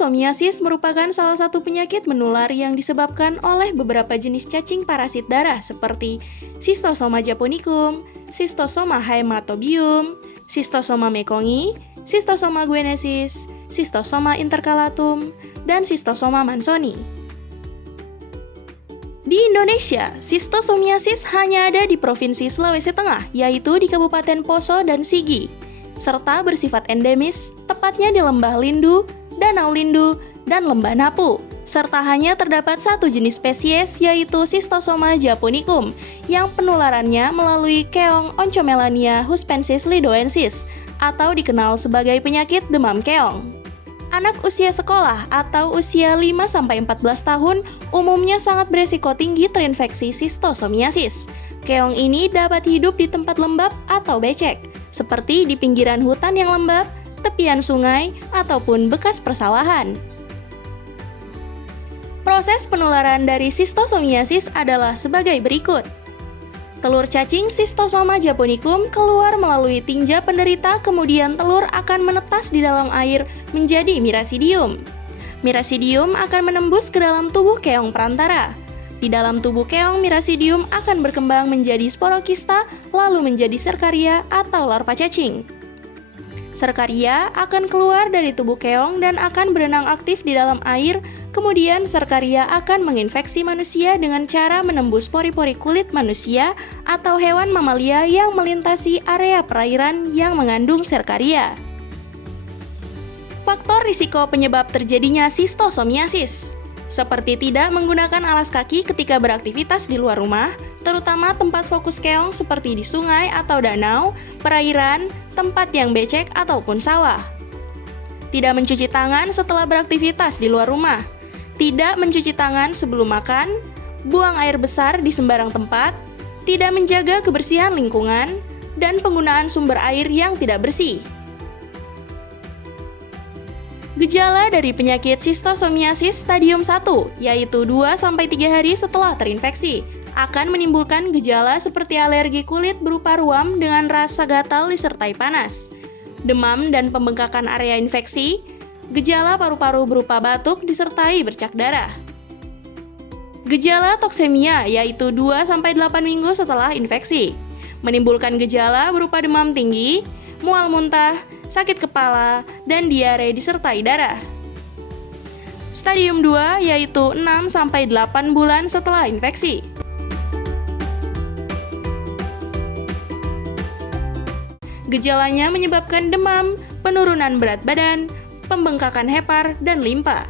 Sistosomiasis merupakan salah satu penyakit menular yang disebabkan oleh beberapa jenis cacing parasit darah seperti Schistosoma japonicum, Schistosoma haematobium, Schistosoma mekongi, Schistosoma guinesis, Schistosoma intercalatum, dan Schistosoma mansoni. Di Indonesia, Sistosomiasis hanya ada di Provinsi Sulawesi Tengah, yaitu di Kabupaten Poso dan Sigi, serta bersifat endemis, tepatnya di Lembah Lindu, Danau Lindu, dan Lembah Napu, serta hanya terdapat satu jenis spesies yaitu Schistosoma japonicum yang penularannya melalui keong Oncomelania huspensis lidoensis atau dikenal sebagai penyakit demam keong. Anak usia sekolah atau usia 5-14 tahun umumnya sangat beresiko tinggi terinfeksi Sistosomiasis. Keong ini dapat hidup di tempat lembab atau becek, seperti di pinggiran hutan yang lembab, tepian sungai, ataupun bekas persawahan. Proses penularan dari Sistosomiasis adalah sebagai berikut. Telur cacing Schistosoma japonicum keluar melalui tinja penderita, kemudian telur akan menetas di dalam air menjadi mirasidium. Mirasidium akan menembus ke dalam tubuh keong perantara. Di dalam tubuh keong, mirasidium akan berkembang menjadi sporokista, lalu menjadi serkaria atau larva cacing. Serkaria akan keluar dari tubuh keong dan akan berenang aktif di dalam air. Kemudian serkaria akan menginfeksi manusia dengan cara menembus pori-pori kulit manusia atau hewan mamalia yang melintasi area perairan yang mengandung serkaria. Faktor risiko penyebab terjadinya Sistosomiasis, seperti tidak menggunakan alas kaki ketika beraktivitas di luar rumah, terutama tempat fokus keong seperti di sungai atau danau, perairan, tempat yang becek ataupun sawah. Tidak mencuci tangan setelah beraktivitas di luar rumah. Tidak mencuci tangan sebelum makan, buang air besar di sembarang tempat, tidak menjaga kebersihan lingkungan, dan penggunaan sumber air yang tidak bersih. Gejala dari penyakit Sistosomiasis stadium 1, yaitu 2-3 hari setelah terinfeksi, akan menimbulkan gejala seperti alergi kulit berupa ruam dengan rasa gatal disertai panas, demam dan pembengkakan area infeksi, gejala paru-paru berupa batuk disertai bercak darah. Gejala toksemia yaitu 2-8 minggu setelah infeksi, menimbulkan gejala berupa demam tinggi, mual muntah, sakit kepala, dan diare disertai darah. Stadium 2 yaitu 6-8 bulan setelah infeksi. Gejalanya menyebabkan demam, penurunan berat badan, pembengkakan hepar, dan limpa.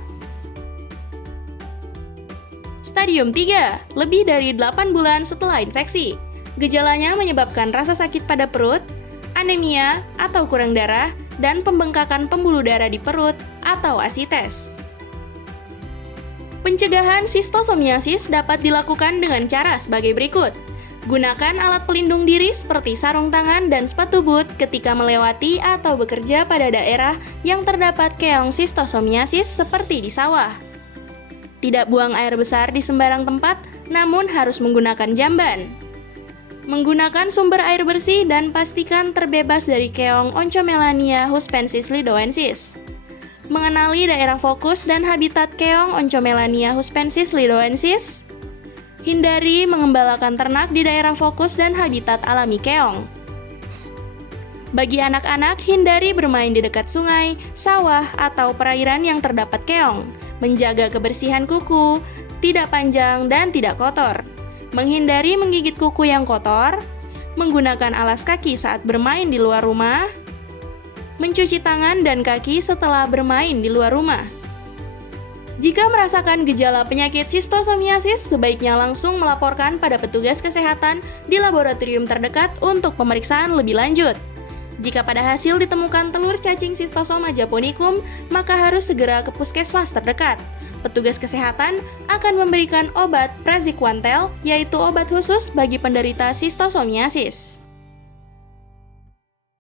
Stadium 3, lebih dari 8 bulan setelah infeksi. Gejalanya menyebabkan rasa sakit pada perut, anemia atau kurang darah, dan pembengkakan pembuluh darah di perut atau asites. Pencegahan Sistosomiasis dapat dilakukan dengan cara sebagai berikut. Gunakan alat pelindung diri seperti sarung tangan dan sepatu boot ketika melewati atau bekerja pada daerah yang terdapat keong Sistosomiasis seperti di sawah. Tidak buang air besar di sembarang tempat, namun harus menggunakan jamban. Menggunakan sumber air bersih dan pastikan terbebas dari keong Oncomelania huspensis lidoensis. Mengenali daerah fokus dan habitat keong Oncomelania huspensis lidoensis. Hindari mengembalakan ternak di daerah fokus dan habitat alami keong. Bagi anak-anak, hindari bermain di dekat sungai, sawah, atau perairan yang terdapat keong. Menjaga kebersihan kuku, tidak panjang dan tidak kotor. Menghindari menggigit kuku yang kotor. Menggunakan alas kaki saat bermain di luar rumah. Mencuci tangan dan kaki setelah bermain di luar rumah. Jika merasakan gejala penyakit Sistosomiasis, sebaiknya langsung melaporkan pada petugas kesehatan di laboratorium terdekat untuk pemeriksaan lebih lanjut. Jika pada hasil ditemukan telur cacing Schistosoma japonicum, maka harus segera ke puskesmas terdekat. Petugas kesehatan akan memberikan obat praziquantel, yaitu obat khusus bagi penderita Sistosomiasis.